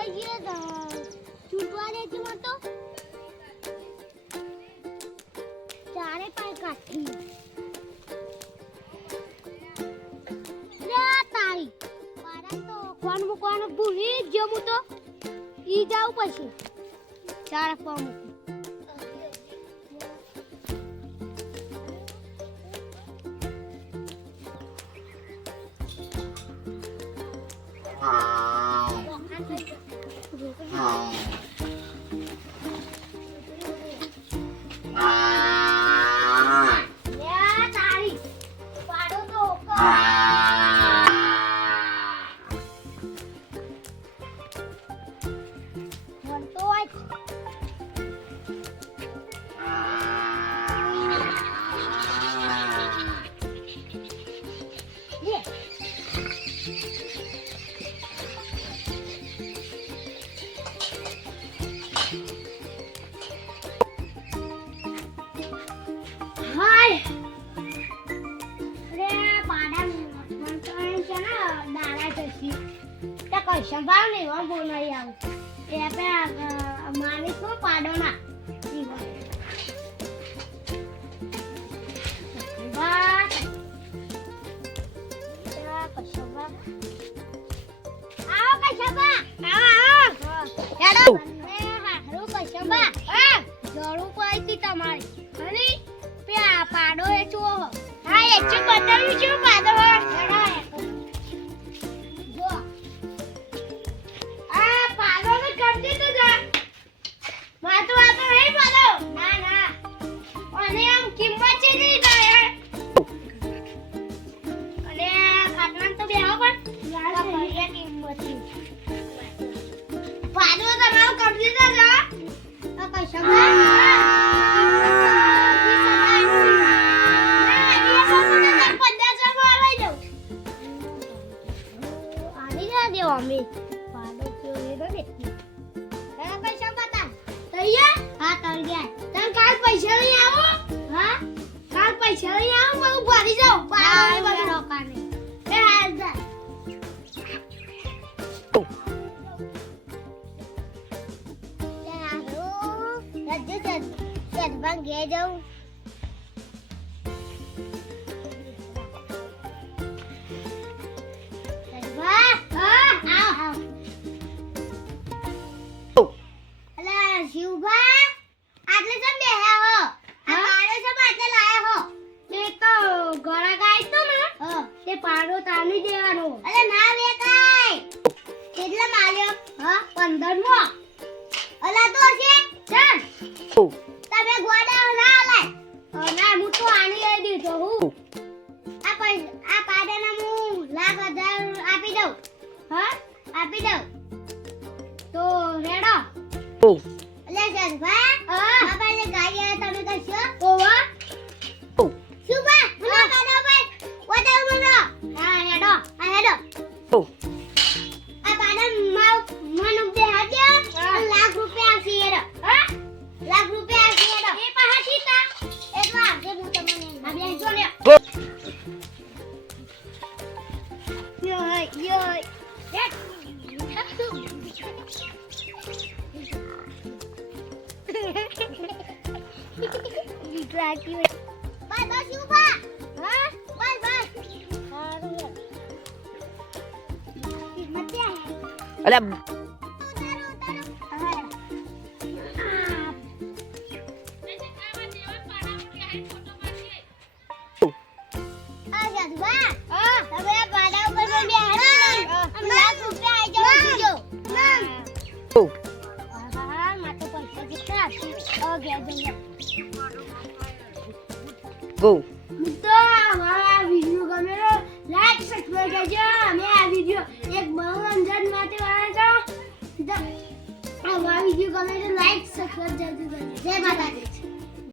ये चुटवा देती मत तो चारे पाए काठी લે તારી મારા તો કોણ મુકવાનો ભૂલી જ ગયો હું તો ઈ જાવ પછી ચાર આપવા મૂકું સંભાળ ને હું બોલાઈ આવું એ આપણે માલિક નો પાડો ના તમારી પાડો એ ચો હા એ ચો બતાવ્યું છે પાડો ઘેર જાઉં Go. તો અમારા વિડિયો ગમે તો લાઈક સબસ્ક્રાઇબ કરજો અમે આ વિડિયો એક મનોરંજન માટે બનાવ્યો તો અમારા વિડિયો ગમે તો લાઈક સબસ્ક્રાઇબ કરજો જય માતાજી